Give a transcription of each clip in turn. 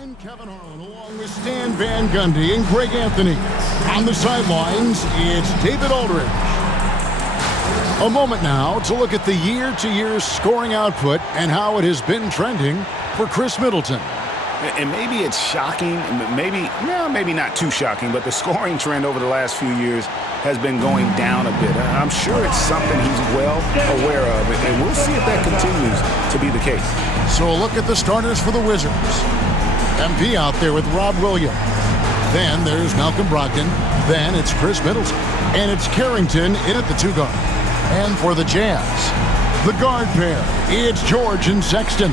I'm Kevin Harlan along with Stan Van Gundy and Greg Anthony. On the sidelines, it's David Aldridge. A moment now to look at the year-to-year scoring output and how it has been trending for Chris Middleton. And maybe it's shocking, maybe not too shocking, but the scoring trend over the last few years has been going down a bit. I'm sure it's something he's well aware of, and we'll see if that continues to be the case. So a look at the starters for the Wizards. MP out there with Rob Williams. Then there's Malcolm Brogdon. Then it's Chris Middleton. And it's Carrington in at the 2 guard. And for the Jazz, the guard pair, it's George and Sexton.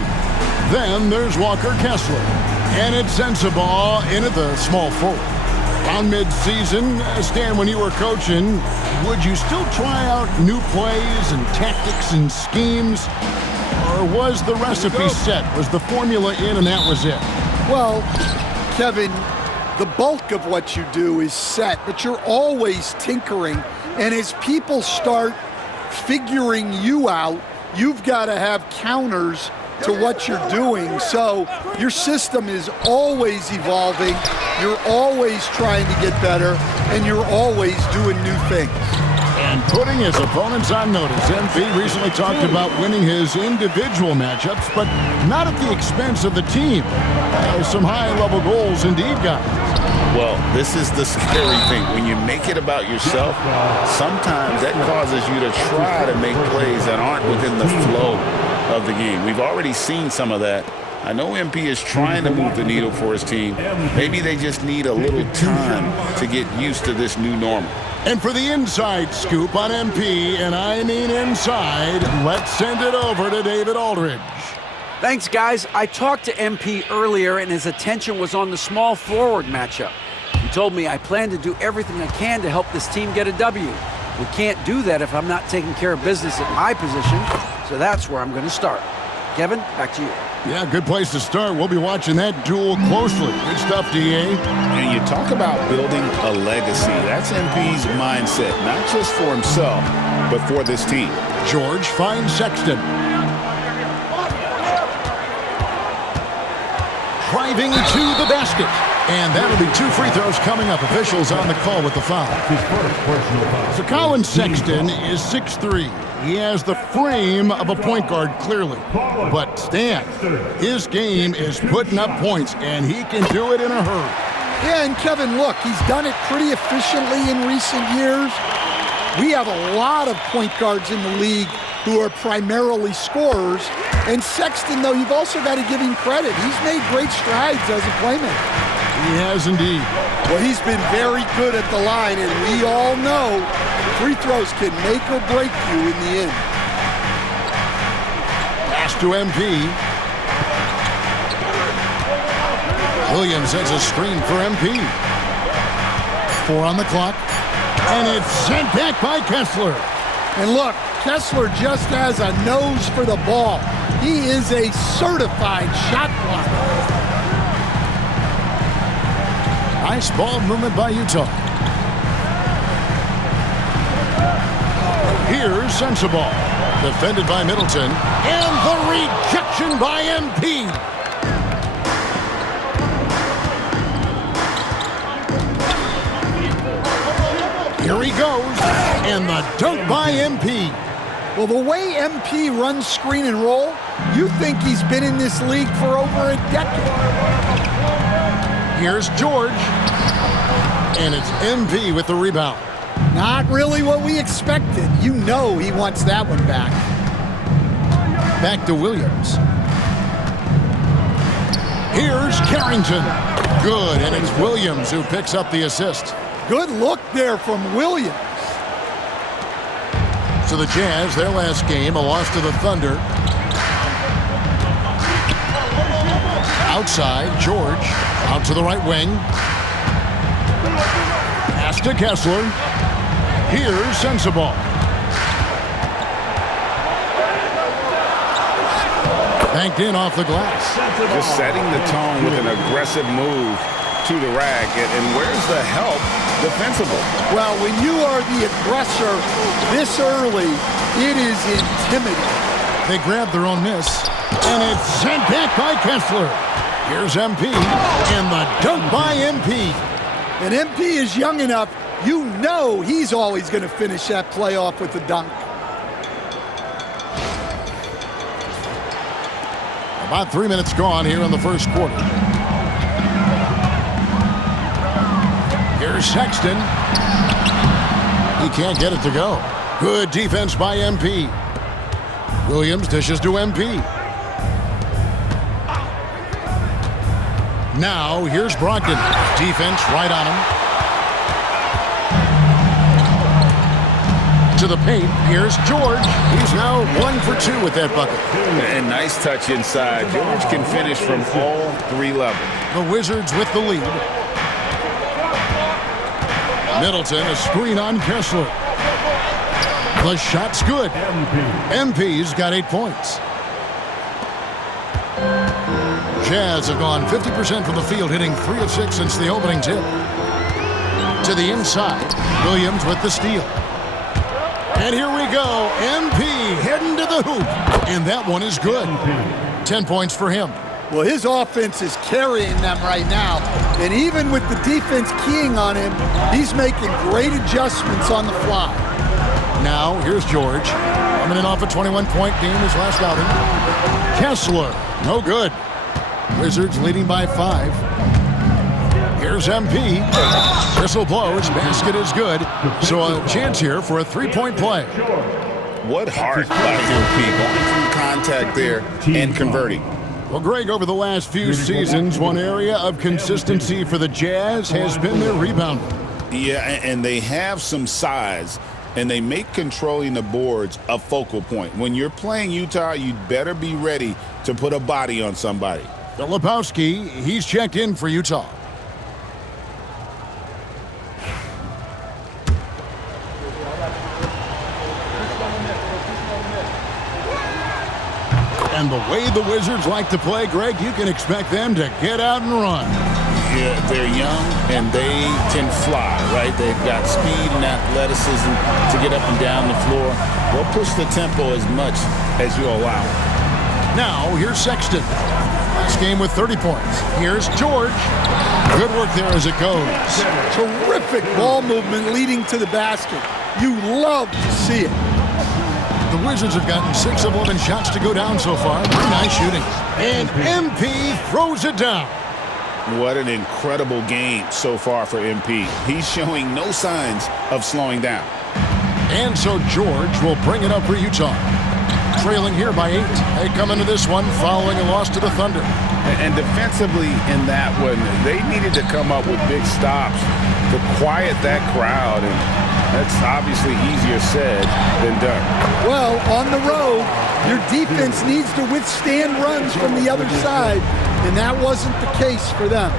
Then there's Walker Kessler. And it's Sensabaugh in at the small forward. On mid-season, Stan, when you were coaching, would you still try out new plays and tactics and schemes? Or was the recipe set? Was the formula in and that was it? Well, Kevin, the bulk of what you do is set, but you're always tinkering. And as people start figuring you out, you've got to have counters to what you're doing. So your system is always evolving. You're always trying to get better, and you're always doing new things. And putting his opponents on notice. MP recently talked about winning his individual matchups, but not at the expense of the team. Some high-level goals indeed, guys. Well, this is the scary thing. When you make it about yourself, sometimes that causes you to try to make plays that aren't within the flow of the game. We've already seen some of that. I know MP is trying to move the needle for his team. Maybe they just need a little time to get used to this new normal. And for the inside scoop on MP, and I mean inside, let's send it over to David Aldridge. Thanks, guys. I talked to MP earlier, and his attention was on the small forward matchup. He told me I plan to do everything I can to help this team get a W. We can't do that if I'm not taking care of business at my position, so that's where I'm going to start. Kevin, back to you. Yeah, good place to start. We'll be watching that duel closely. Good stuff, DA. And you talk about building a legacy. That's MP's mindset, not just for himself, but for this team. George finds Sexton. Driving to the basket. And that'll be 2 free throws coming up. Officials on the call with the foul. So Colin Sexton is 6'3". He has the frame of a point guard, clearly. But Stan, his game is putting up points, and he can do it in a hurry. Yeah, and Kevin, look, he's done it pretty efficiently in recent years. We have a lot of point guards in the league who are primarily scorers. And Sexton, though, you've also got to give him credit. He's made great strides as a playmaker. He has indeed. Well, he's been very good at the line, and we all know free throws can make or break you in the end. Pass to MP. Williams has a screen for MP. 4 on the clock. And it's sent back by Kessler. And look, Kessler just has a nose for the ball. He is a certified shot blocker. Nice ball movement by Utah. Here's Sensabaugh. Defended by Middleton. And the rejection by MP. Here he goes. And the dunk by MP. Well, the way MP runs screen and roll, you think he's been in this league for over a decade. Here's George. And it's MP with the rebound. Not really what we expected. You know he wants that one back. Back to Williams. Here's Carrington. Good, and it's Williams who picks up the assist. Good look there from Williams. So the Jazz, their last game, a loss to the Thunder. Outside, George. Out to the right wing. Pass to Kessler. Here's Sensabaugh. Banked in off the glass. Just setting the tone with an aggressive move to the rack. And where's the help defensively? Well, when you are the aggressor this early, it is intimidating. They grab their own miss. And it's sent back by Kessler. Here's MP, and the dunk by MP. And MP is young enough, you know he's always going to finish that play off with a dunk. About 3 minutes gone here in the first quarter. Here's Sexton. He can't get it to go. Good defense by MP. Williams dishes to MP. Now, here's Brogdon. Defense right on him. To the paint. Here's George. He's now 1 for 2 with that bucket. And nice touch inside. George can finish from all 3 levels. The Wizards with the lead. Middleton, a screen on Kessler. The shot's good. MP's got 8 points. Jazz have gone 50% from the field, hitting 3 of 6 since the opening tip. To the inside, Williams with the steal. And here we go, MP heading to the hoop. And that one is good. 10 points for him. Well, his offense is carrying them right now. And even with the defense keying on him, he's making great adjustments on the fly. Now, here's George. Coming in off a 21-point game his last outing. Kessler, no good. Wizards leading by 5. Here's MP. Whistle blows. Basket is good. So a chance here for a 3-point play. What heart by MP. Going from contact there and converting. Well, Greg, over the last few seasons, one area of consistency for the Jazz has been their rebounding. Yeah, and they have some size, and they make controlling the boards a focal point. When you're playing Utah, you'd better be ready to put a body on somebody. Filipowski, he's checked in for Utah. And the way the Wizards like to play, Greg, you can expect them to get out and run. Yeah, they're young and they can fly, right? They've got speed and athleticism to get up and down the floor. They'll push the tempo as much as you allow. Now, here's Sexton. Last game with 30 points. Here's George. Good work there as it goes. Terrific ball movement leading to the basket. You love to see it. The Wizards have gotten 6 of 11 shots to go down so far. Very nice shooting. And MP throws it down. What an incredible game so far for MP. He's showing no signs of slowing down. And so George will bring it up for Utah. Trailing here by 8. They come into this one following a loss to the Thunder. And defensively in that one, they needed to come up with big stops to quiet that crowd. And that's obviously easier said than done. Well, on the road, your defense needs to withstand runs from the other side, and that wasn't the case for them.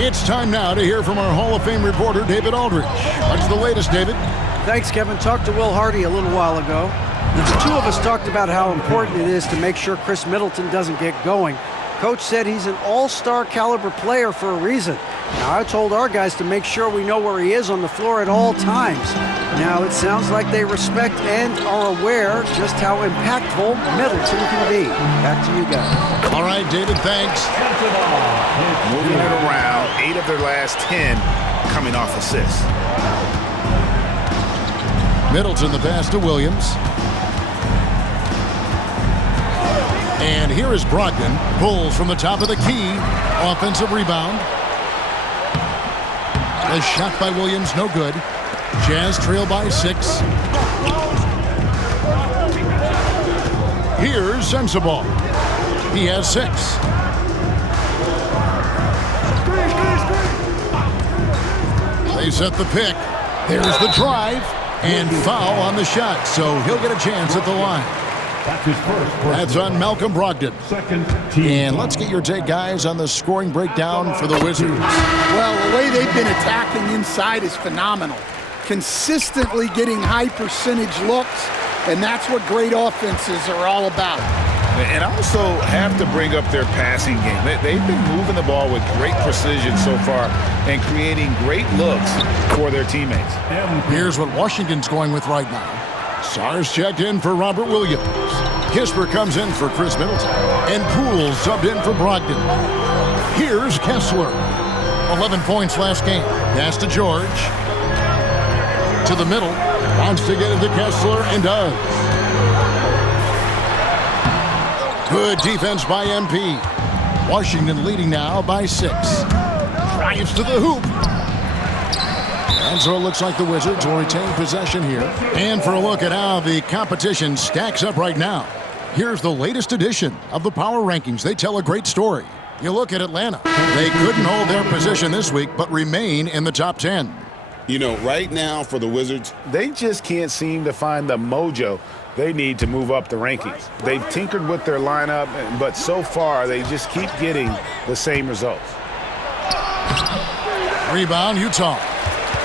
It's time now to hear from our Hall of Fame reporter, David Aldridge. What's the latest, David? Thanks, Kevin. Talked to Will Hardy a little while ago. The two of us talked about how important it is to make sure Chris Middleton doesn't get going. Coach said he's an all-star caliber player for a reason. Now, I told our guys to make sure we know where he is on the floor at all times. Now, it sounds like they respect and are aware just how impactful Middleton can be. Back to you guys. All right, David, thanks. Moving it around, 8 of their last 10 coming off assists. Middleton the pass to Williams. And here is Brogdon. Pulls from the top of the key. Offensive rebound. The shot by Williams, no good. Jazz trail by 6. Here's Sensabaugh. He has 6. They set the pick. There's the drive. And foul on the shot, so he'll get a chance at the line. That's his first. That's on Malcolm Brogdon. Second team. And let's get your take, guys, on the scoring breakdown for the Wizards. Well, the way they've been attacking inside is phenomenal. Consistently getting high percentage looks, and that's what great offenses are all about. And also have to bring up their passing game. They've been moving the ball with great precision so far and creating great looks for their teammates. Here's what Washington's going with right now. Sars checked in for Robert Williams. Kispert comes in for Chris Middleton. And Poole subbed in for Brogdon. Here's Kessler. 11 points last game. Pass to George. To the middle. Wants to get it to Kessler and does. Good defense by MP. Washington leading now by 6. Drives to the hoop. And so it looks like the Wizards will retain possession here. And for a look at how the competition stacks up right now, here's the latest edition of the Power Rankings. They tell a great story. You look at Atlanta. They couldn't hold their position this week, but remain in the top 10. You know, right now for the Wizards, they just can't seem to find the mojo they need to move up the rankings. They've tinkered with their lineup, but so far they just keep getting the same results. Rebound, Utah.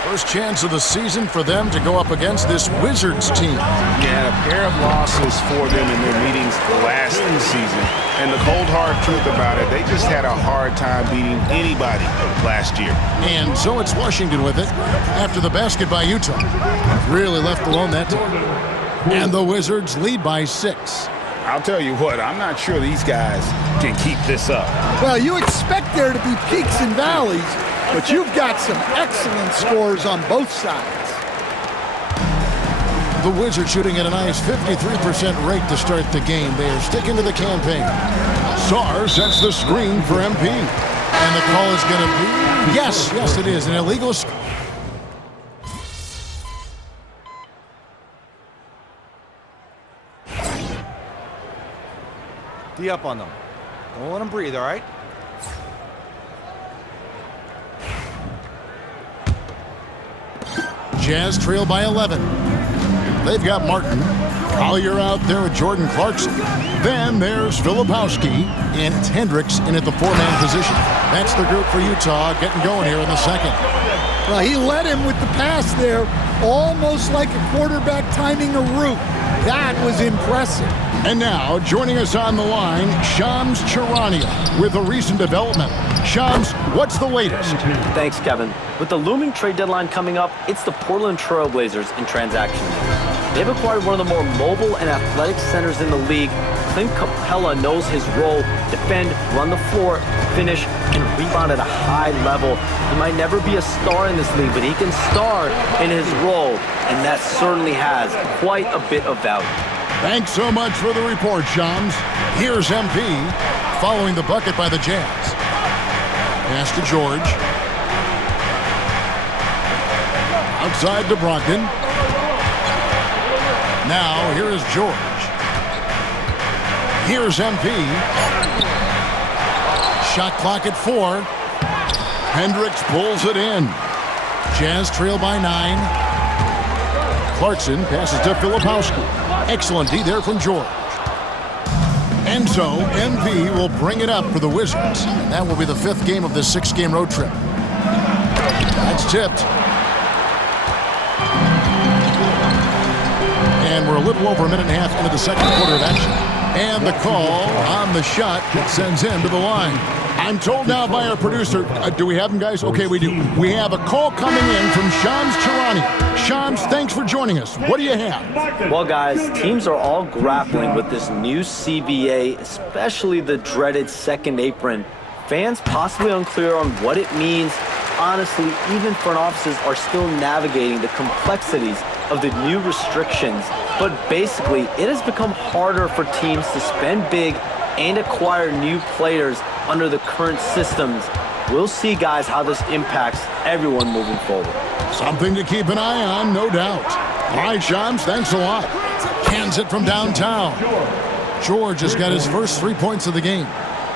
First chance of the season for them to go up against this Wizards team. Yeah, a pair of losses for them in their meetings last season. And the cold, hard truth about it, they just had a hard time beating anybody last year. And so it's Washington with it after the basket by Utah. Really left alone that time. And the Wizards lead by 6. I'll tell you what, I'm not sure these guys can keep this up. Well, you expect there to be peaks and valleys, but you've got some excellent scores on both sides. The Wizards shooting at a nice 53% rate to start the game. They are sticking to the campaign. Sarr sets the screen for MP. And the call is going to be, yes, it is, an illegal screen. D up on them. Don't let them breathe, all right? Jazz trail by 11. They've got Martin. Collier out there with Jordan Clarkson. Then there's Filipowski, and it's Hendricks in at the 4-man position. That's the group for Utah getting going here in the second. Well, he led him with the pass there, almost like a quarterback timing a route. That was impressive. And now, joining us on the line, Shams Charania with a recent development. Shams, what's the latest? Thanks, Kevin. With the looming trade deadline coming up, it's the Portland Trail Blazers in transaction. They've acquired one of the more mobile and athletic centers in the league. Clint Capella knows his role: defend, run the floor, finish, and rebound at a high level. He might never be a star in this league, but he can star in his role, and that certainly has quite a bit of value. Thanks so much for the report, Shams. Here's MP following the bucket by the Jazz. Pass to George. Outside to Brogdon. Now, here is George. Here's MP. Shot clock at 4. Hendricks pulls it in. Jazz trail by 9. Clarkson passes to Filipowski. Excellent D there from George. And so, MP will bring it up for the Wizards. That will be the 5th game of this 6-game road trip. That's tipped. And we're a little over a minute and a half into the second quarter of action. And the call on the shot that sends him to the line. I'm told now by our producer, do we have him, guys? Okay, we do. We have a call coming in from Shams Charania. Shams, thanks for joining us. What do you have? Well, guys, teams are all grappling with this new CBA, especially the dreaded second apron. Fans possibly unclear on what it means. Honestly, even front offices are still navigating the complexities of the new restrictions. But basically, it has become harder for teams to spend big and acquire new players under the current systems. We'll see, guys, how this impacts everyone moving forward. Something to keep an eye on, no doubt. All right, Shams, thanks a lot. Cans it from downtown. George has got his first 3 points of the game.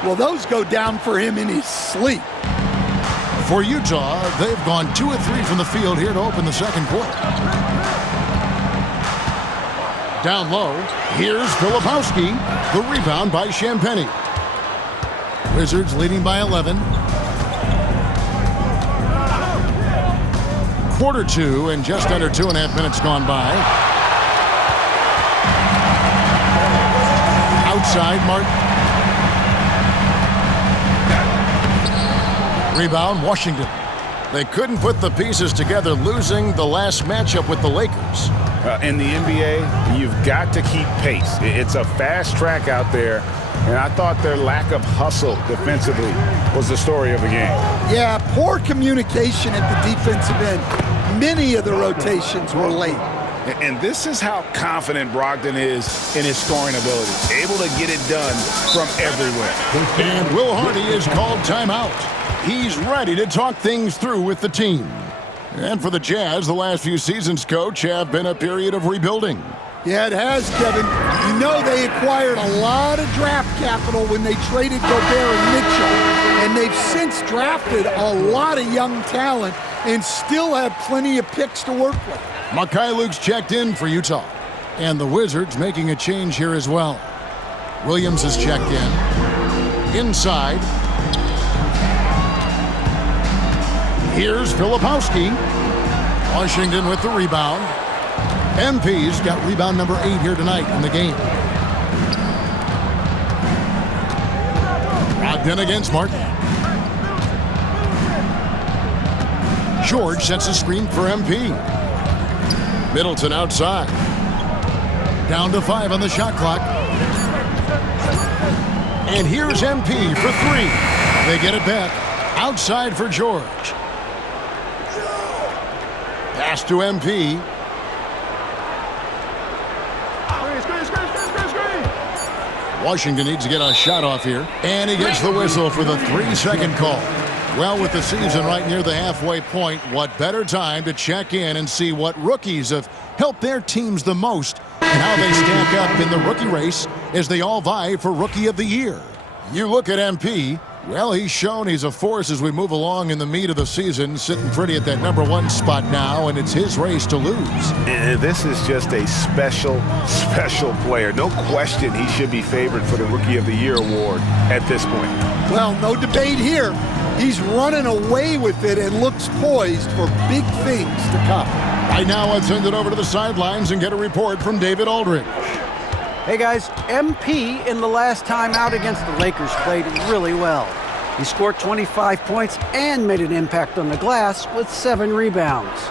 Well, those go down for him in his sleep. For Utah, they've gone 2 of 3 from the field here to open the second quarter. Down low, here's Filipowski. The rebound by Champagnie. Wizards leading by 11. Quarter 2 and just under 2.5 minutes gone by. Outside, Martin. Rebound, Washington. They couldn't put the pieces together, losing the last matchup with the Lakers. In the NBA, you've got to keep pace. It's a fast track out there, And I thought their lack of hustle defensively was the story of the game. Yeah, poor communication at the defensive end. Many of the rotations were late. And this is how confident Brogdon is in his scoring ability. Able to get it done from everywhere. And Will Hardy is called timeout. He's ready to talk things through with the team. And for the Jazz, the last few seasons, Coach, have been a period of rebuilding. Yeah, it has, Kevin. You know they acquired a lot of draft capital when they traded Gobert and Mitchell. And they've since drafted a lot of young talent and still have plenty of picks to work with. Mekhi Luke's checked in for Utah. And the Wizards making a change here as well. Williams is checked in. Inside. Here's Filipowski. Washington with the rebound. MP's got rebound number 8 here tonight in the game. Brogdon against Martin. George sets a screen for MP. Middleton outside. Down to 5 on the shot clock. And here's MP for 3. They get it back. Outside for George. Pass to MP. Washington needs to get a shot off here. And he gets the whistle for the 3-second call. Well, with the season right near the halfway point, what better time to check in and see what rookies have helped their teams the most and how they stack up in the rookie race as they all vie for Rookie of the Year. You look at MP, well, he's shown he's a force as we move along in the meat of the season, sitting pretty at that number 1 spot now, and it's his race to lose. And this is just a special player. No question he should be favored for the Rookie of the Year award at this point. Well, no debate here. He's running away with it and looks poised for big things to come. Right now, let's send it over to the sidelines and get a report from David Aldridge. Hey guys, MP in the last time out against the Lakers played really well. He scored 25 points and made an impact on the glass with 7 rebounds.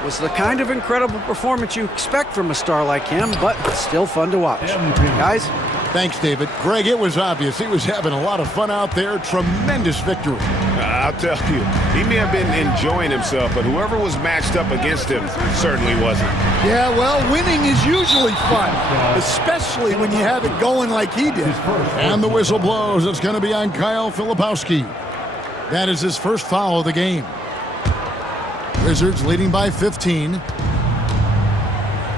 It was the kind of incredible performance you expect from a star like him, but still fun to watch. Guys? Thanks, David. Greg, it was obvious he was having a lot of fun out there. Tremendous victory. I'll tell you, he may have been enjoying himself, but whoever was matched up against him certainly wasn't. Yeah, well, winning is usually fun, especially when you have it going like he did. And the whistle blows. It's going to be on Kyle Filipowski. That is his first foul of the game. Wizards leading by 15.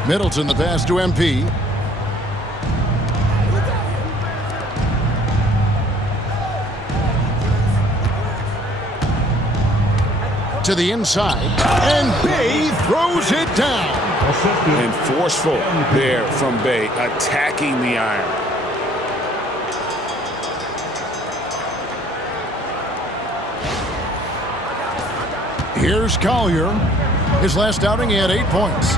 Middleton the pass to MP. To the inside, and Bay throws it down. And forceful there from Bay, attacking the iron. Here's Collier. His last outing, he had 8 points.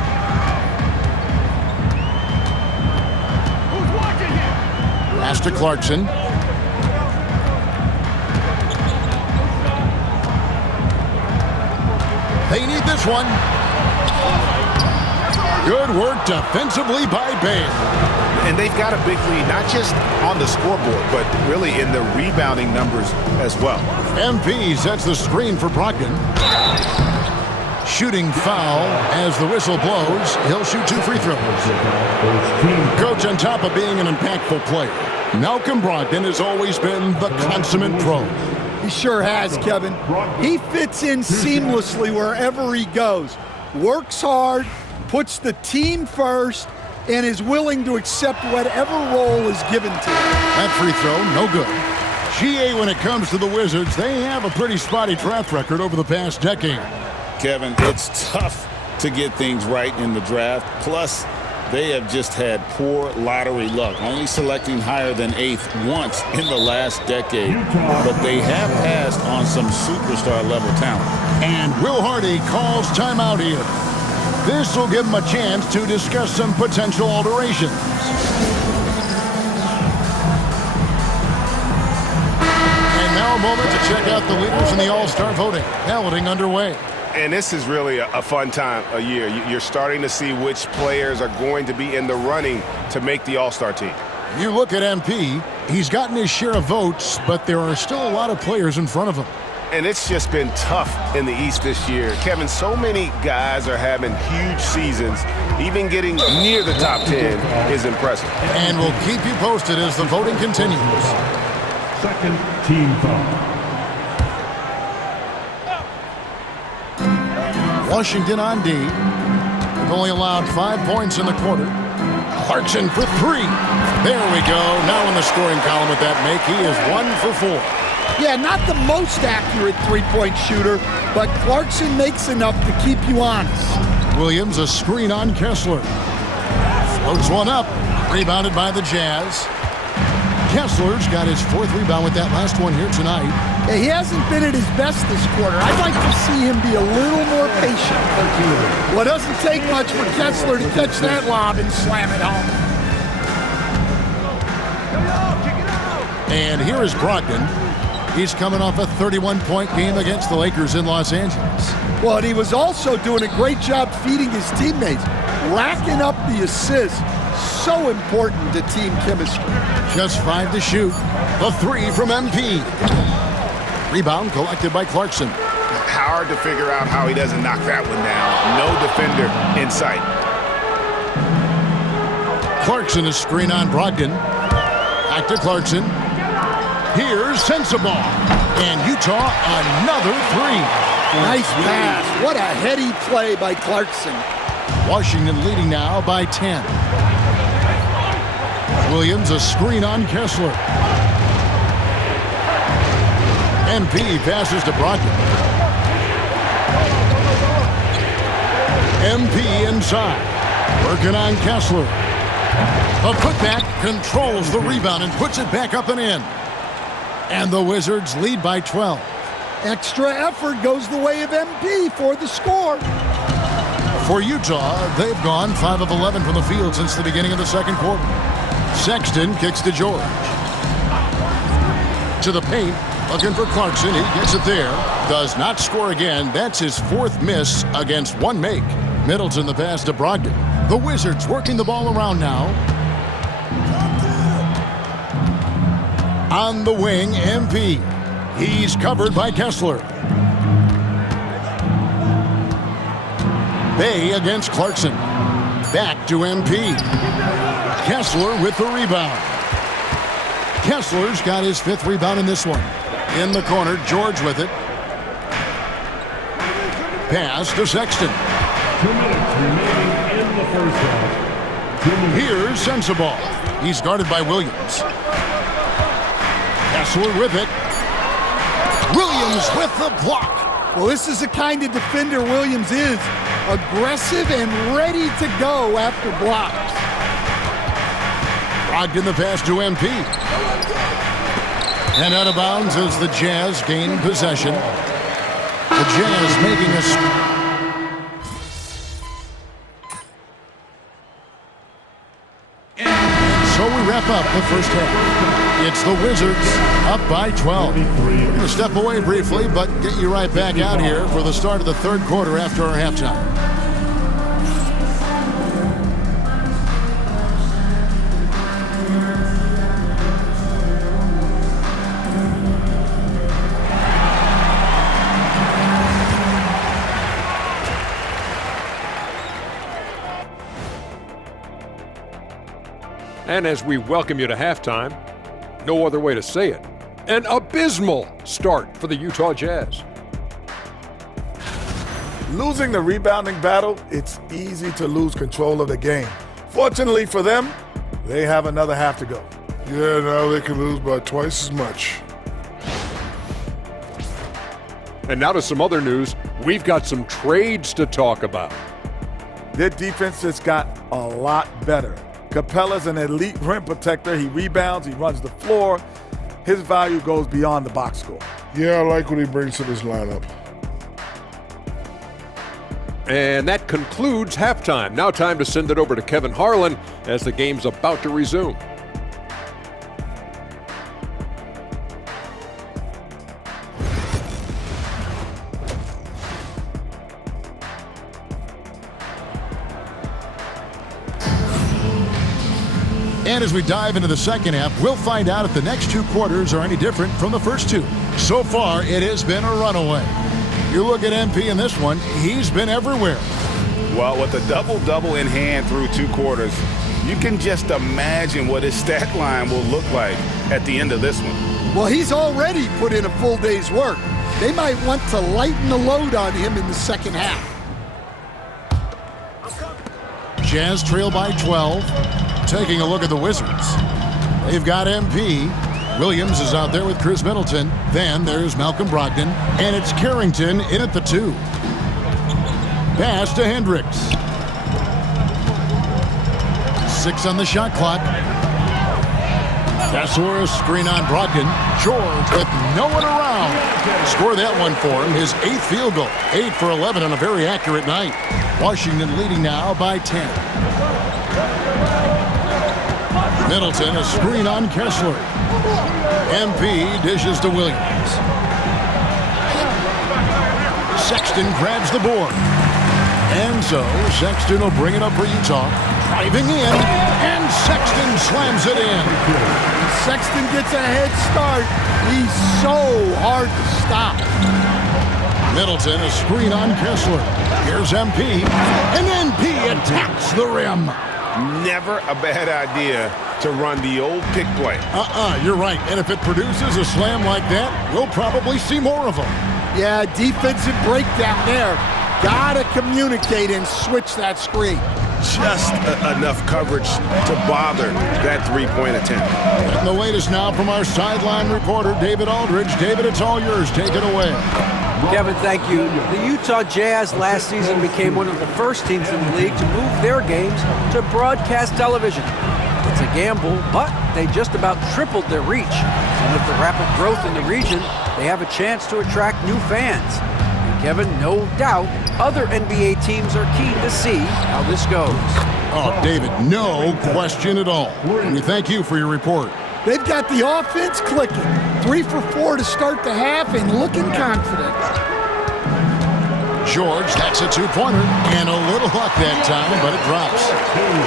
Pass to Clarkson. They need this one. Good work defensively by Bay. And they've got a big lead, not just on the scoreboard, but really in the rebounding numbers as well. MP sets the screen for Brogdon. Shooting foul as the whistle blows. He'll shoot 2 free throws. Coach, on top of being an impactful player, Malcolm Brogdon has always been the consummate pro. He sure has, Kevin. He fits in seamlessly wherever he goes. Works hard, puts the team first, and is willing to accept whatever role is given to him. That free throw, no good. GA, when it comes to the Wizards, they have a pretty spotty draft record over the past decade. Kevin, it's tough to get things right in the draft. Plus, they have just had poor lottery luck, only selecting higher than 8th once in the last decade. But they have passed on some superstar-level talent. And Will Hardy calls timeout here. This will give him a chance to discuss some potential alterations. And now a moment to check out the leaders in the All-Star voting. Balloting underway. And this is really a fun time of year. You're starting to see which players are going to be in the running to make the All-Star team. You look at MP, he's gotten his share of votes, but there are still a lot of players in front of him. And it's just been tough in the East this year. Kevin, so many guys are having huge seasons. Even getting near the top 10 is impressive. And we'll keep you posted as the voting continues. Second team foul. Washington on D. They've only allowed 5 points in the quarter. Clarkson for 3. There we go. Now in the scoring column with that make, he is 1 for 4. Yeah, not the most accurate three-point shooter, but Clarkson makes enough to keep you honest. Williams, a screen on Kessler. Floats one up. Rebounded by the Jazz. Kessler's got his 4th rebound with that last one here tonight. Yeah, he hasn't been at his best this quarter. I'd like to see him be a little more patient. Well, it doesn't take much for Kessler to catch that lob and slam it home. And here is Brogdon. He's coming off a 31-point game against the Lakers in Los Angeles. Well, and he was also doing a great job feeding his teammates, racking up the assists. So important to team chemistry. Just 5 to shoot. The 3 from MP. Rebound collected by Clarkson. Hard to figure out how he doesn't knock that one down. No defender in sight. Clarkson is screen on Brogdon. Back to Clarkson. Here's Sensabaugh. And Utah, another 3. Nice pass. What a heady play by Clarkson. Washington leading now by 10. Williams, a screen on Kessler. MP passes to Brogdon. MP inside. Working on Kessler. A putback controls the rebound and puts it back up and in. And the Wizards lead by 12. Extra effort goes the way of MP for the score. For Utah, they've gone 5 of 11 from the field since the beginning of the second quarter. Sexton kicks to George. To the paint, looking for Clarkson. He gets it there. Does not score again. That's his 4th miss against 1 make. Middleton the pass to Brogdon. The Wizards working the ball around now. On the wing, MP. He's covered by Kessler. Bay against Clarkson. Back to MP. Kessler with the rebound. Kessler's got his 5th rebound in this one. In the corner, George with it. Pass to Sexton. 2 minutes remaining in the first half. 2 minutes. Here's Sensabaugh. He's guarded by Williams. Kessler with it. Williams with the block. Well, this is the kind of defender Williams is. Aggressive and ready to go after blocks. Brogdon the pass to MP. And out of bounds as the Jazz gain possession. The Jazz making a... So we wrap up the first half. It's the Wizards up by 12. We're going to step away briefly, but get you right back out here for the start of the 3rd quarter after our halftime. And as we welcome you to halftime, no other way to say it, an abysmal start for the Utah Jazz. Losing the rebounding battle, it's easy to lose control of the game. Fortunately for them, they have another half to go. Yeah, now they can lose by twice as much. And now to some other news. We've got some trades to talk about. Their defense has got a lot better. Capella's an elite rim protector. He rebounds, he runs the floor. His value goes beyond the box score. Yeah, I like what he brings to this lineup. And that concludes halftime. Now time to send it over to Kevin Harlan as the game's about to resume. And as we dive into the second half, we'll find out if the next two quarters are any different from the first two. So far, it has been a runaway. You look at MP in this one, he's been everywhere. Well, with a double-double in hand through two quarters, you can just imagine what his stat line will look like at the end of this one. Well, he's already put in a full day's work. They might want to lighten the load on him in the second half. Jazz trail by 12. Taking a look at the Wizards. They've got MP. Williams is out there with Chris Middleton. Then there's Malcolm Brogdon. And it's Carrington in at the 2. Pass to Hendricks. 6 on the shot clock. Kessler, a screen on Brogdon. George with no one around. Score that one for him. His 8th field goal. 8 for 11 on a very accurate night. Washington leading now by 10. Middleton, a screen on Kessler. MP dishes to Williams. Sexton grabs the board. And so Sexton will bring it up for Utah. Driving in, and Sexton slams it in. Sexton gets a head start. He's so hard to stop. Middleton, a screen on Kessler. Here's MP, and MP attacks the rim. Never a bad idea to run the old pick play. You're right. And if it produces a slam like that, we'll probably see more of them. Yeah, defensive breakdown there. Gotta communicate and switch that screen. Just enough coverage to bother that three-point attempt. And the latest now from our sideline reporter, David Aldridge. David, it's all yours. Take it away. Kevin, thank you. The Utah Jazz last season became one of the first teams in the league to move their games to broadcast television. It's a gamble, but they just about tripled their reach. And with the rapid growth in the region, they have a chance to attract new fans. And Kevin, no doubt, other NBA teams are keen to see how this goes. Oh, David, no question at all. We thank you for your report. They've got the offense clicking. 3 for 4 to start the half and looking confident. George, that's a two-pointer. And a little luck that time, but it drops.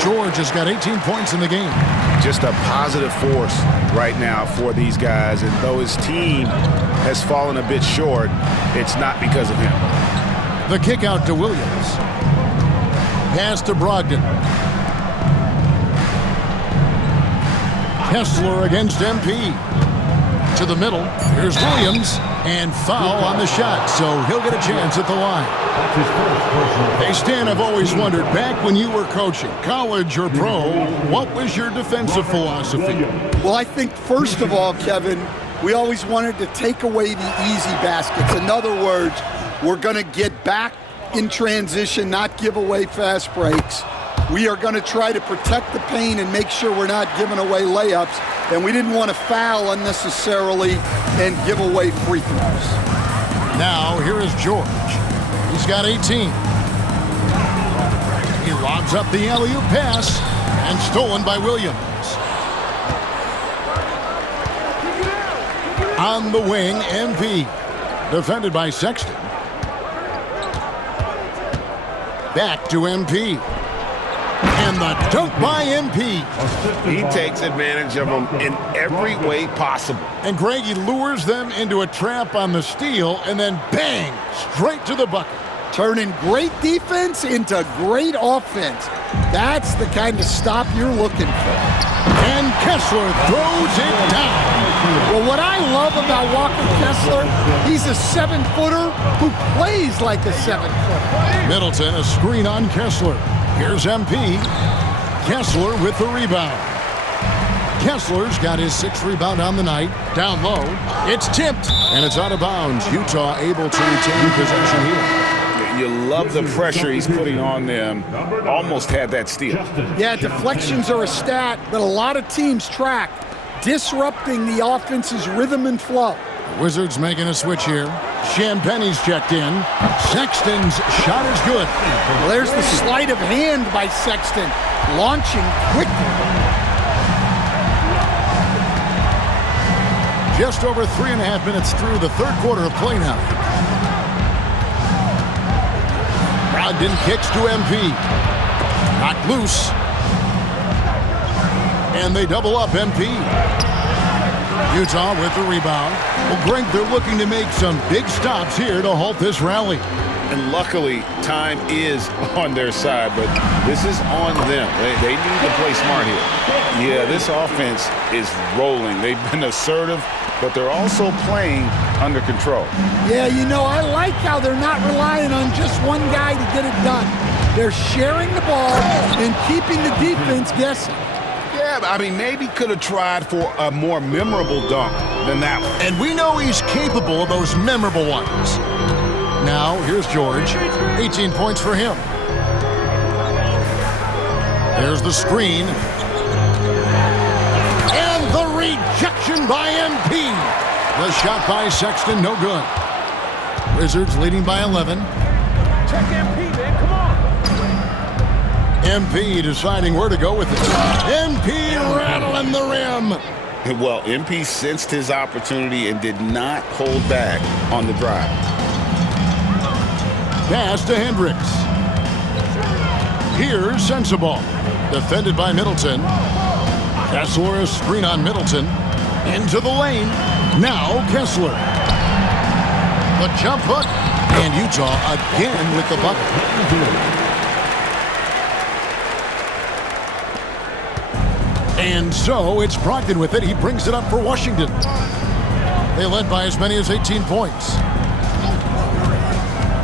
George has got 18 points in the game. Just a positive force right now for these guys. And though his team has fallen a bit short, it's not because of him. The kick out to Williams. Pass to Brogdon. Kessler against MP. To the middle. Here's Williams. And foul on the shot, so he'll get a chance at the line. Hey, Stan, I've always wondered, back when you were coaching, college or pro, what was your defensive philosophy? Well, I think, first of all, Kevin, we always wanted to take away the easy baskets. In other words, we're going to get back in transition, not give away fast breaks. We are going to try to protect the paint and make sure we're not giving away layups. And we didn't want to foul unnecessarily and give away free throws. Now, here is George. He's got 18. He lobs up the alley-oop pass and stolen by Williams. On the wing, MP. Defended by Sexton. Back to MP. And the dunk by MP. He takes advantage of them in every way possible. And Greg, he lures them into a trap on the steal, and then bang, straight to the bucket. Turning great defense into great offense. That's the kind of stop you're looking for. And Kessler throws it down. Well, what I love about Walker Kessler, he's a 7-footer who plays like a 7-footer. Middleton, a screen on Kessler. Here's MP. Kessler with the rebound. Kessler's got his 6th rebound on the night. Down low. It's tipped, and it's out of bounds. Utah able to retain possession here. You love the pressure he's putting on them. Almost had that steal. Yeah, deflections are a stat that a lot of teams track, disrupting the offense's rhythm and flow. The Wizards making a switch here. Champagne's checked in. Sexton's shot is good. Well, there's the sleight of hand by Sexton, launching quickly. Just over 3.5 minutes through the third quarter of play now. Brogdon kicks to MP. Knocked loose. And they double up MP. Utah with the rebound. Well, Greg, they're looking to make some big stops here to halt this rally. And luckily, time is on their side, but this is on them. They need to play smart here. Yeah, this offense is rolling. They've been assertive, but they're also playing under control. Yeah, you know, I like how they're not relying on just one guy to get it done. They're sharing the ball and keeping the defense guessing. Yeah, I mean, maybe could have tried for a more memorable dunk than that one. And we know he's capable of those memorable ones. Now, here's George. 18 points for him. There's the screen. And the rejection by MP. The shot by Sexton, no good. Wizards leading by 11. Check MP, man. Come on. MP deciding where to go with it. MP rattling the rim. Well, MP sensed his opportunity and did not hold back on the drive. Pass to Hendricks. Here's Sensabaugh. Defended by Middleton. Kessler, a screen on Middleton. Into the lane. Now Kessler. The jump hook. And Utah again with the bucket. And so it's Brogdon with it. He brings it up for Washington. They led by as many as 18 points.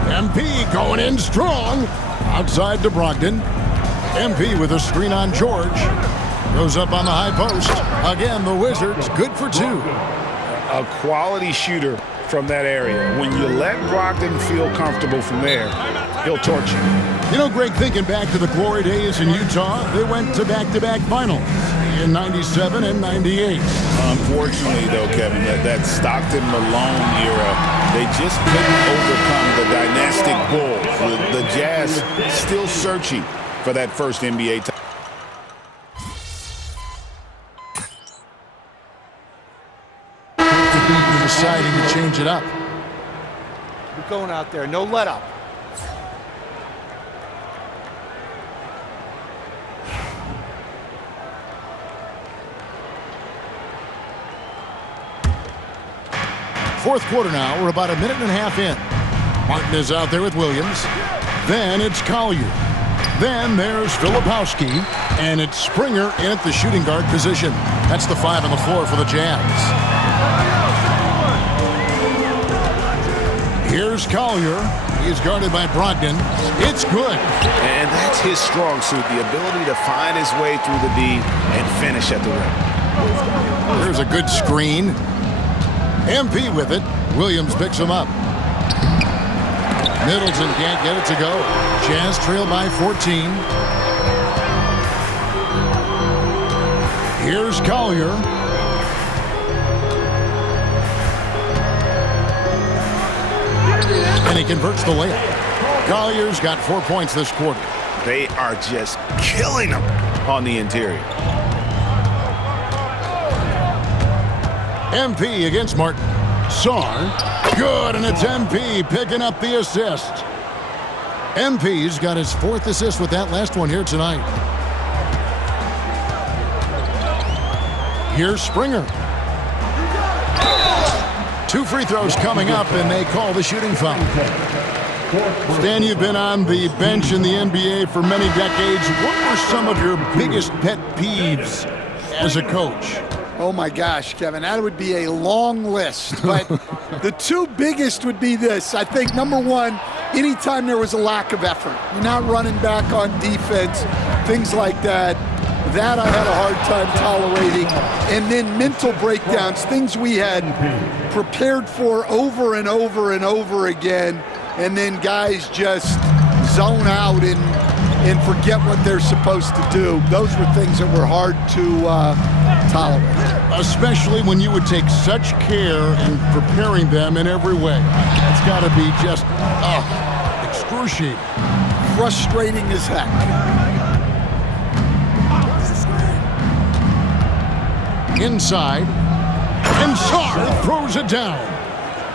MP going in strong. Outside to Brogdon. MP with a screen on George. Goes up on the high post. Again, the Wizards good for two. A quality shooter from that area. When you let Brogdon feel comfortable from there, he'll torch you. You know, Greg, thinking back to the glory days in Utah, they went to back-to-back finals in 97 and 98. Unfortunately, though, Kevin, that Stockton-Malone era, they just couldn't overcome the dynastic Bulls. The Jazz still searching for that first NBA title. Deciding to change it up. We're going out there. No let up. Fourth quarter now. We're about a minute and a half in. Martin is out there with Williams. Then it's Collier. Then there's Filipowski. And it's Springer in at the shooting guard position. That's the 5 on the floor for the Jazz. Here's Collier. He's guarded by Brogdon. It's good. And that's his strong suit, the ability to find his way through the D and finish at the rim. There's a good screen. MP with it. Williams picks him up. Middleton can't get it to go. Jazz trail by 14. Here's Collier. And he converts the layup. Collier's got 4 points this quarter. They are just killing them on the interior. MP against Martin. Sarr. Good, and it's MP picking up the assist. MP's got his 4th assist with that last one here tonight. Here's Springer. 2 free throws coming up, and they call the shooting foul. Stan, you've been on the bench in the NBA for many decades. What were some of your biggest pet peeves as a coach? Oh my gosh, Kevin, that would be a long list. But the 2 biggest would be this. I think number 1, anytime there was a lack of effort, you're not running back on defense, things like that. That I had a hard time tolerating. And then mental breakdowns, things we had prepared for over and over and over again. And then guys just zone out and forget what they're supposed to do. Those were things that were hard to tolerate. Especially when you would take such care in preparing them in every way. It's got to be just excruciating. Frustrating as heck. Inside, and Sarr throws it down.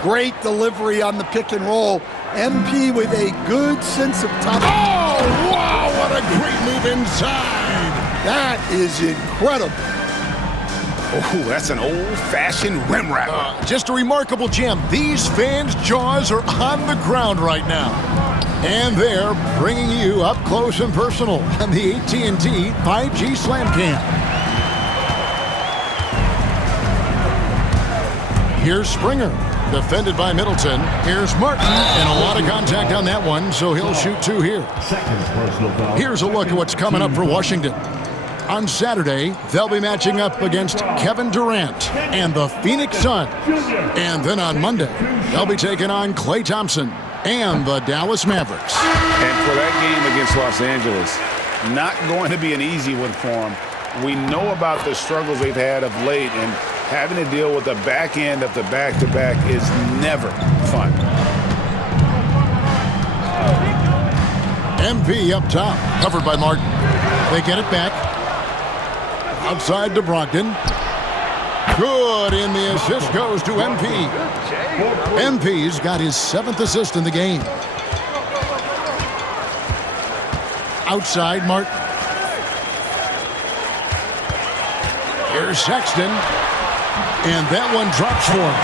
Great delivery on the pick and roll. MP with a good sense of time. Oh, wow, what a great move inside. That is incredible. Oh, that's an old-fashioned rim wrap. Just a remarkable jam. These fans' jaws are on the ground right now. And they're bringing you up close and personal on the AT&T 5G Slam Cam. Here's Springer, defended by Middleton. Here's Martin, and a lot of contact on that one, so he'll shoot 2 here. Here's a look at what's coming up for Washington. On Saturday, they'll be matching up against Kevin Durant and the Phoenix Suns. And then on Monday, they'll be taking on Klay Thompson and the Dallas Mavericks. And for that game against Los Angeles, not going to be an easy one for them. We know about the struggles they've had of late, and having to deal with the back end of the back-to-back is never fun. MP up top, covered by Martin. They get it back. Outside to Brogdon. Good, and the assist goes to MP. MP's got his 7th assist in the game. Outside, Martin. Here's Sexton. And that one drops for him.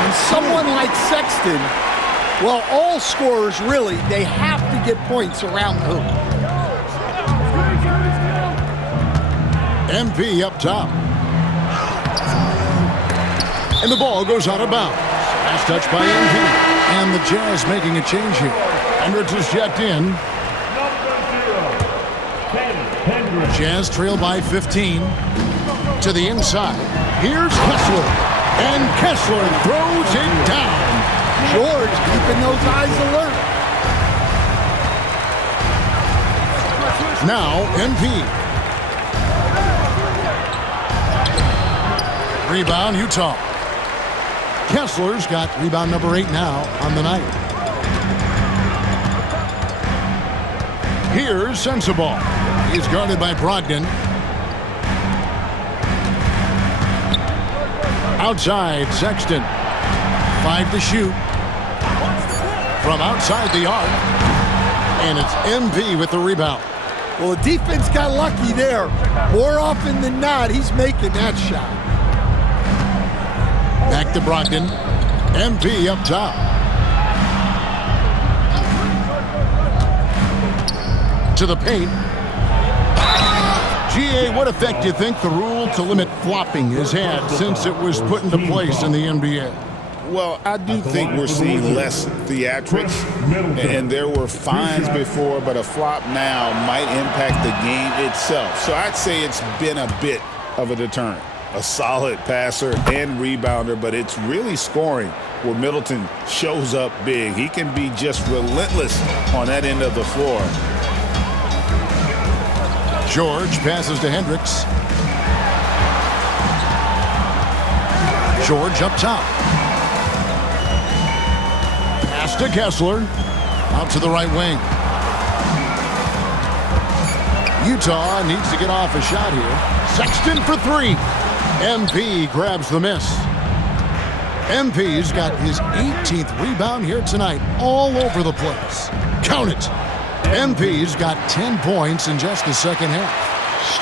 And someone like Sexton, well, all scorers really, they have to get points around the hoop. MP up top. And the ball goes out of bounds. Last touch by MP. And the Jazz making a change here. Hendricks is checked in. Jazz trail by 15. To the inside. Here's Kessler. And Kessler throws it down. George keeping those eyes alert. Now MP. Rebound, Utah. Kessler's got rebound number 8 now on the night. Here's Sensabaugh. He's guarded by Brogdon. Outside, Sexton. 5 to shoot. From outside the arc. And it's MP with the rebound. Well, the defense got lucky there. More often than not, he's making that shot. Back to Brogdon. MP up top. To the paint. GA, what effect do you think the rule to limit flopping has had since it was put into place in the NBA? Well, I do think we're seeing less theatrics, and there were fines before, but a flop now might impact the game itself. So I'd say it's been a bit of a deterrent. A solid passer and rebounder, but it's really scoring where Middleton shows up big. He can be just relentless on that end of the floor. George passes to Hendricks. George up top. Pass to Kessler. Out to the right wing. Utah needs to get off a shot here. Sexton for 3. MP grabs the miss. MP's got his 18th rebound here tonight, all over the place. Count it. MP's got 10 points in just the second half.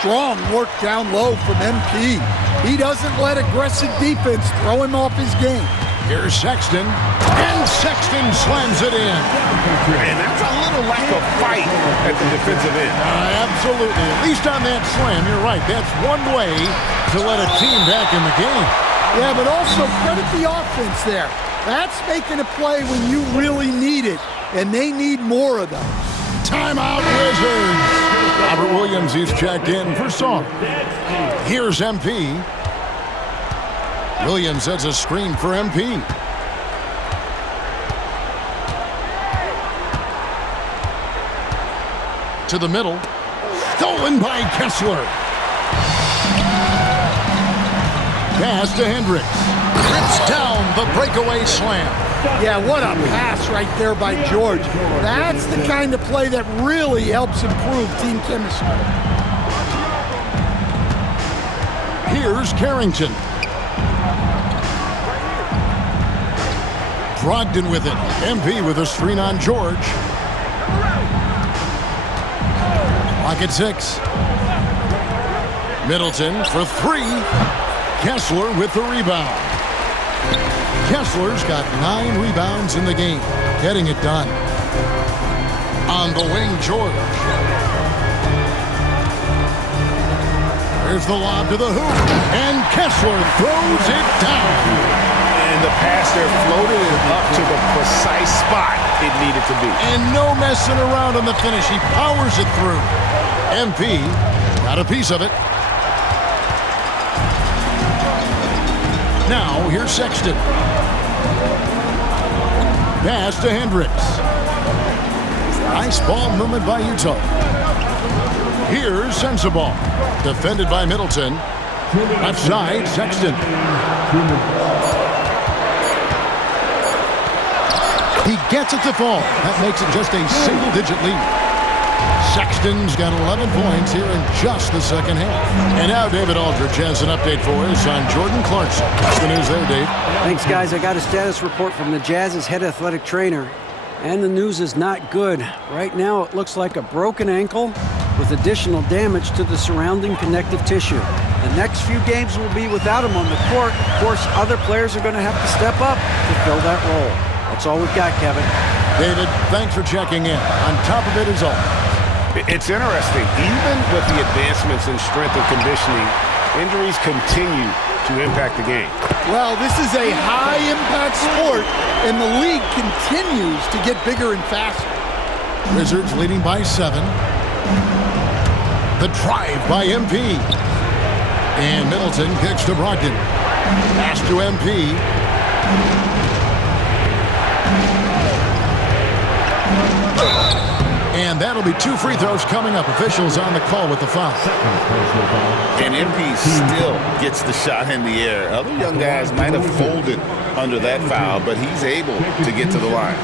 Strong work down low from MP. He doesn't let aggressive defense throw him off his game. Here's Sexton, and Sexton slams it in. And that's a little lack of fight at the defensive end. Absolutely. At least on that slam, you're right. That's one way to let a team back in the game. Yeah, but also credit the offense there. That's making a play when you really need it, and they need more of those. Timeout, Wizards. Robert Williams is checked in for Song. Here's MP. Williams sets a screen for MP. To the middle. Stolen by Kessler. Pass to Hendricks. Rips down the breakaway slam. Yeah, what a pass right there by George. That's the kind of play that really helps improve team chemistry. Here's Carrington. Brogdon with it. MP with a screen on George. Clock at 6. Middleton for three. Kessler with the rebound. Kessler's got 9 rebounds in the game, getting it done. On the wing, George. Here's the lob to the hoop, and Kessler throws it down. And the pass there floated it up to the precise spot it needed to be. And no messing around on the finish. He powers it through. MP got a piece of it. Now, here's Sexton. Pass to Hendricks. Nice ball movement by Utah. Here's Sensabaugh. Defended by Middleton. Left side, Sexton. He gets it to fall. That makes it just a single-digit lead. Sexton's got 11 points here in just the second half. And now David Aldridge has an update for us on Jordan Clarkson. What's the news there, Dave? Thanks, guys. I got a status report from the Jazz's head athletic trainer. And the news is not good. Right now, it looks like a broken ankle with additional damage to the surrounding connective tissue. The next few games will be without him on the court. Of course, other players are going to have to step up to fill that role. That's all we've got, Kevin. David, thanks for checking in. On top of it is all. It's interesting. Even with the advancements in strength and conditioning, injuries continue to impact the game. Well, this is a high-impact sport, and the league continues to get bigger and faster. Wizards leading by 7. The drive by MP. And Middleton kicks to Brogdon. Pass to MP. And that'll be 2 free throws coming up. Officials on the call with the foul. And MP still gets the shot in the air. Other young guys might have folded under that foul, but he's able to get to the line.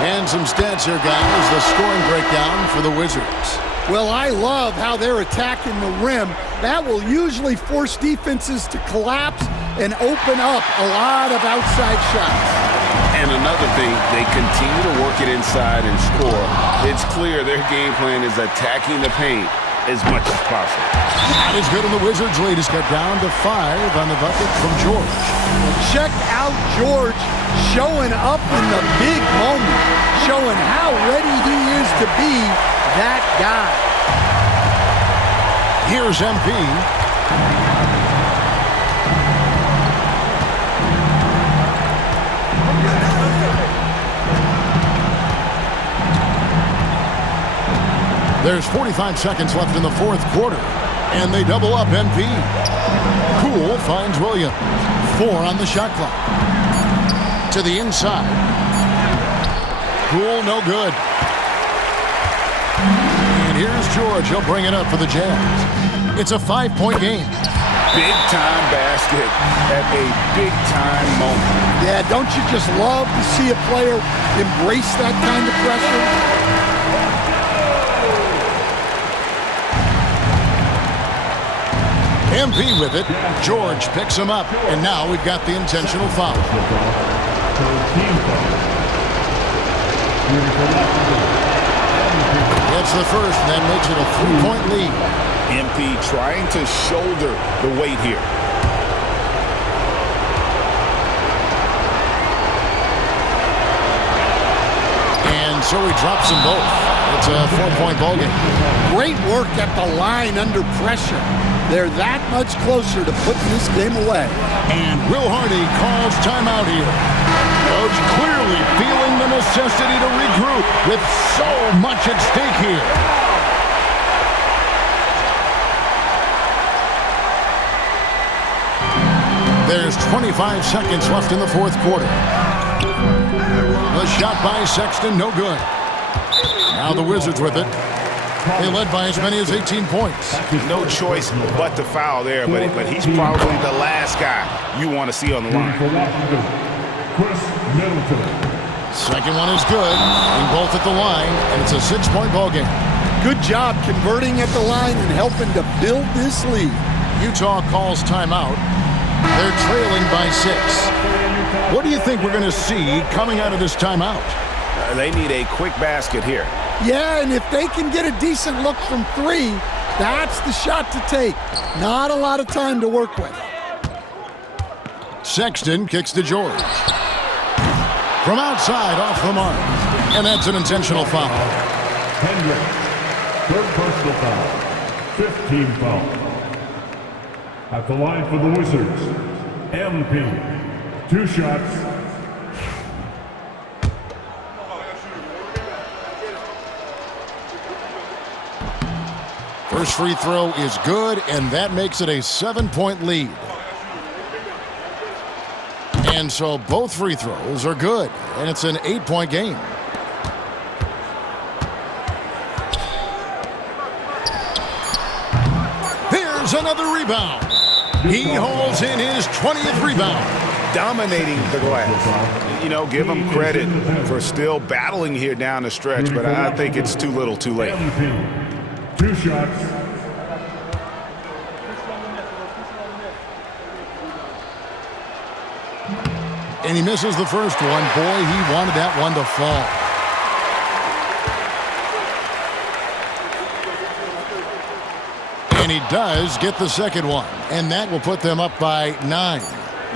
And some stats here, guys. The scoring breakdown for the Wizards. Well, I love how they're attacking the rim. That will usually force defenses to collapse and open up a lot of outside shots. And another thing, they continue to work it inside and score. It's clear their game plan is attacking the paint as much as possible. That is good, and the Wizards lead is cut down to 5 on the bucket from George. Check out George showing up in the big moment, showing how ready he is to be that guy. Here's MP. There's 45 seconds left in the fourth quarter, and they double up MP. Poole finds Williams. 4 on the shot clock. To the inside. Poole, no good. And here's George. He'll bring it up for the Jazz. It's a 5-point game. Big-time basket at a big-time moment. Yeah, don't you just love to see a player embrace that kind of pressure? MP with it. George picks him up, and now we've got the intentional foul. That's the first, and that makes it a 3-point lead. MP trying to shoulder the weight here. And so he drops them both. It's a 4-point ball game. Great work at the line under pressure. They're that much closer to putting this game away. And Will Hardy calls timeout here. Coach clearly feeling the necessity to regroup with so much at stake here. There's 25 seconds left in the fourth quarter. The shot by Sexton, no good. Now the Wizards with it. They led by as many as 18 points. No choice but to foul there, but he's probably the last guy you want to see on the line. Second one is good, and both at the line, and it's a 6-point ball game. Good job converting at the line and helping to build this lead. Utah calls timeout. They're trailing by 6. What do you think we're going to see coming out of this timeout? They need a quick basket here. Yeah, and if they can get a decent look from 3, That's the shot to take. Not a lot of time to work with. Sexton kicks to George. From outside, off the mark. And that's an intentional foul. Hendricks, third personal foul, 15 foul. At the line for the Wizards, MP, 2 shots. First free throw is good, and that makes it a 7-point lead. And so both free throws are good, and it's an 8-point game. Here's another rebound. He hauls in his 20th rebound. Dominating the glass. You know, give him credit for still battling here down the stretch, but I think it's too little too late. 2 shots. And he misses the first one. Boy, he wanted that one to fall. And he does get the second one. And that will put them up by 9.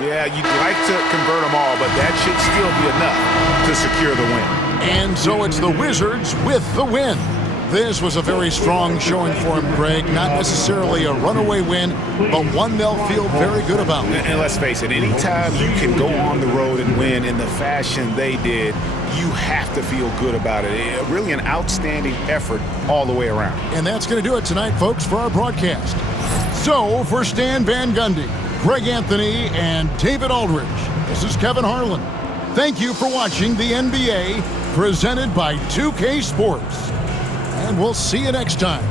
Yeah, you'd like to convert them all, but that should still be enough to secure the win. And so it's the Wizards with the win. This was a very strong showing for him, Greg. Not necessarily a runaway win, but one they'll feel very good about. And let's face it, anytime you can go on the road and win in the fashion they did, you have to feel good about it. Really an outstanding effort all the way around. And that's going to do it tonight, folks, for our broadcast. So, for Stan Van Gundy, Greg Anthony, and David Aldridge, this is Kevin Harlan. Thank you for watching the NBA, presented by 2K Sports. And we'll see you next time.